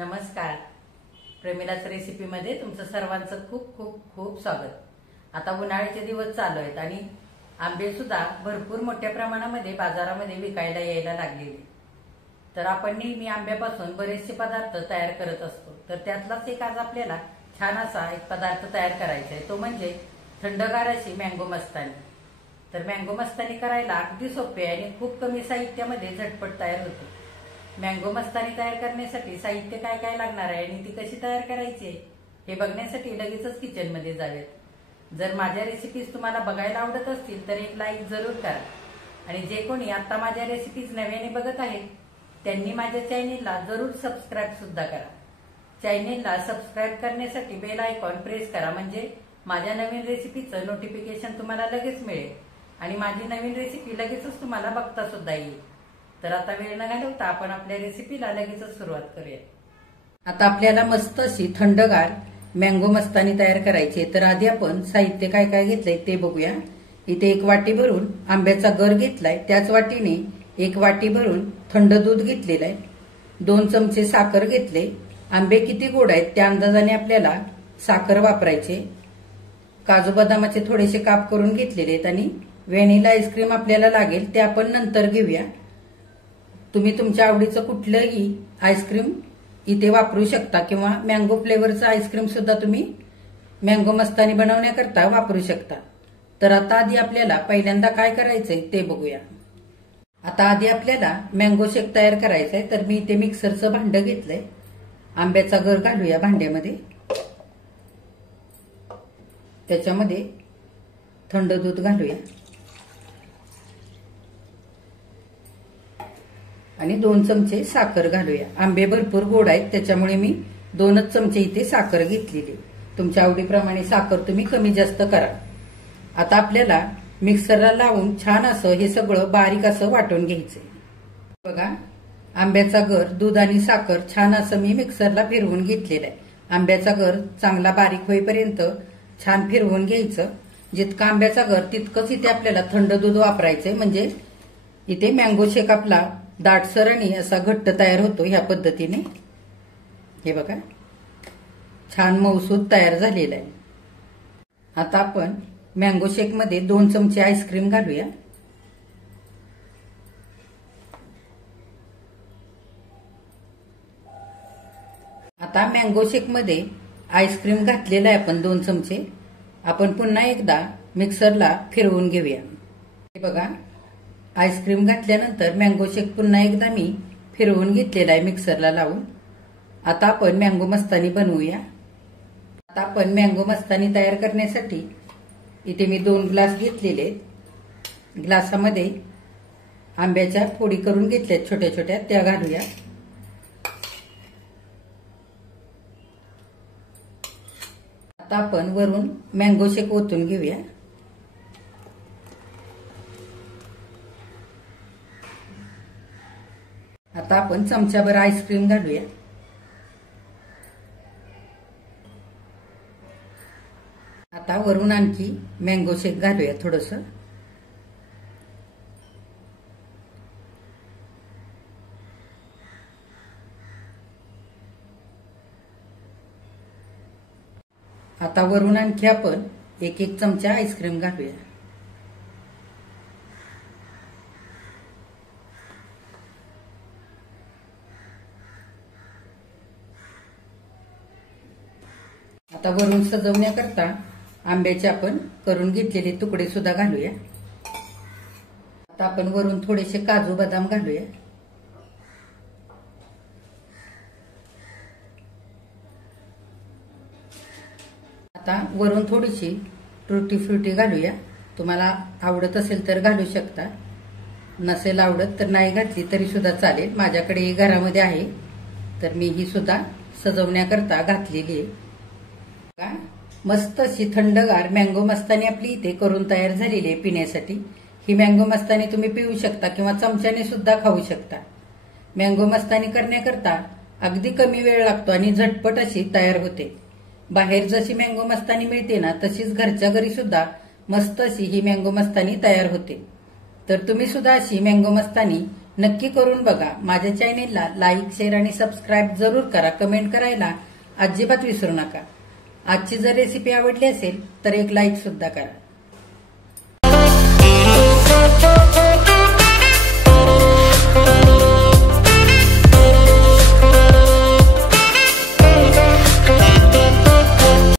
नमस्कार. प्रेमिलाच रेसिपीमध्ये तुमचं सर्वांचं खूप खूप खूप स्वागत. आता उन्हाळ्याचे दिवस चालू आहेत आणि आंबे सुद्धा भरपूर मोठ्या प्रमाणामध्ये बाजारामध्ये विकायला यायला लागलेले. तर आपण नेहमी आंब्यापासून बरेचसे पदार्थ तयार करत असतो. तर त्यातलाच एक आज आपल्याला छान असा एक पदार्थ तयार करायचा आहे, तो म्हणजे थंडगार अशी मँगो मस्तानी. तर मँगो मस्तानी करायला अगदी सोपे आहे आणि खूप कमी साहित्यामध्ये झटपट तयार होते. मँगो मस्तानी तयार करण्यासाठी साहित्य काय काय लागणार आहे आणि ती कशी तयार करायची हे बघण्यासाठी लगेचच किचनमध्ये जाऊयात. जर माझ्या रेसिपीज तुम्हाला बघायला आवडत असतील तर एक लाईक जरूर करा आणि जे कोणी आता माझ्या रेसिपीज नव्याने बघत आहेत त्यांनी माझ्या चॅनेलला जरूर सबस्क्राईब सुद्धा करा. चॅनेलला सबस्क्राईब करण्यासाठी बेल आयकॉन प्रेस करा, म्हणजे माझ्या नवीन रेसिपीचं नोटिफिकेशन तुम्हाला लगेच मिळेल आणि माझी नवीन रेसिपी लगेचच तुम्हाला बघता सुद्धा येईल. तर आता वेळ न घालवता आपण आपल्या रेसिपीला लगेचच सुरुवात करूया. आता आपल्याला मस्त अशी थंडगार मँगो मस्तानी तयार करायची. तर आधी आपण साहित्य काय काय घेतलंय ते बघूया. इथे एक वाटी भरून आंब्याचा गर घेतलाय, त्याच वाटीने एक वाटी भरून थंड दूध घेतलेलं आहे. 2 चमचे साखर घेतले. आंबे किती गोड आहेत त्या अंदाजाने आपल्याला साखर वापरायचे. काजू बदामाचे थोडेसे काप करून घेतलेले आहेत आणि व्हॅनिला आईस्क्रीम आपल्याला लागेल, ते आपण नंतर घेऊया. तुम्ही तुमच्या आवडीचं कुठलंही आईस्क्रीम इथे वापरू शकता किंवा मँगो फ्लेवरचं आईस्क्रीम सुद्धा तुम्ही मँगो मस्तानी बनवण्याकरता वापरू शकता. तर आता आधी आपल्याला पहिल्यांदा काय करायचंय ते बघूया. आता आधी आपल्याला मँगो शेक तयार करायचा आहे. तर मी इथे मिक्सरचं भांडं घेतलंय. आंब्याचा गर घालूया भांड्यामध्ये. त्याच्यामध्ये थंड दूध घालूया आणि 2 चमचे साखर घालूया. आंबे भरपूर गोड आहेत त्याच्यामुळे मी 2च चमचे इथे साखर घेतलेली. तुमच्या आवडीप्रमाणे साखर तुम्ही कमी जास्त करा. आता आपल्याला मिक्सरला लावून छान असं हे सगळं बारीक असं वाटून घ्यायचंय. बघा, आंब्याचा गर, दूध आणि साखर छान असं मी मिक्सरला फिरवून घेतलेलं आहे. आंब्याचा गर चांगला बारीक होईपर्यंत छान फिरवून घ्यायचं. जितका आंब्याचा गर तितकंच इथे आपल्याला थंड दूध वापरायचंय, म्हणजे इथे मँगो शेक आपला दाटसर आणि असा घट्ट तयार होतो. ह्या पद्धतीने हे बघा छान मऊसूद तयार झालेला आहे. आता आपण मँगो शेक मध्ये 2 चमचे आईस्क्रीम घालूया. आता मँगो शेक मध्ये आईस्क्रीम घातलेला आहे आपण 2 चमचे. आपण पुन्हा एकदा मिक्सरला फिरवून घेऊया. हे बघा, आईस्क्रीम घातल्यानंतर मँगो शेक पुन्हा एकदा मी फिरवून घेतलेला आहे मिक्सरला लावून. आता आपण मँगो मस्तानी बनवूया. आता आपण मँगो मस्तानी तयार करण्यासाठी इथे मी 2 ग्लास घेतलेले. ग्लासामध्ये आंब्याच्या फोडी करून घेतल्यात छोट्या छोट्या, त्या घालूया. आता आपण वरून मँगो शेक ओतून घेऊया. आता आपण चमच्याभर आईस्क्रीम घालूया. आता वरून आणखी मँगो शेक घालूया थोडस. आता वरून आणखी आपण 1 चमचा आईस्क्रीम घालूया. आता वरून सजवण्याकरता आंब्याचे आपण करून घेतलेले तुकडे सुद्धा घालूया. आता आपण वरून थोडेसे काजू बदाम घालूया. आता वरून थोडीशी टुटी फ्रुटी घालूया. तुम्हाला आवडत असेल तर घालू शकता, नसेल आवडत तर नाही घातली तरी सुद्धा चालेल. माझ्याकडे ही घरामध्ये आहे तर मी ही सुद्धा सजवण्याकरता घातलेली आहे. मस्त अशी थंडगार मँगो मस्तानी आपली इथे करून तयार झालेली आहे पिण्यासाठी. ही मँगो मस्तानी तुम्ही पिऊ शकता किंवा चमच्याने सुद्धा खाऊ शकता. मँगो मस्तानी करण्याकरता अगदी कमी वेळ लागतो आणि झटपट अशी तयार होते. बाहेर जशी मँगो मस्तानी मिळते ना, तशीच घरच्या घरी सुद्धा मस्त अशी ही मँगो मस्तानी तयार होते. तर तुम्ही सुद्धा अशी मँगो मस्तानी नक्की करून बघा. माझ्या चॅनेलला लाईक, शेअर आणि सबस्क्राईब जरूर करा. कमेंट करायला अजिबात विसरू नका. आजची जर रेसिपी आवडली असेल तर एक लाईक सुद्धा करा.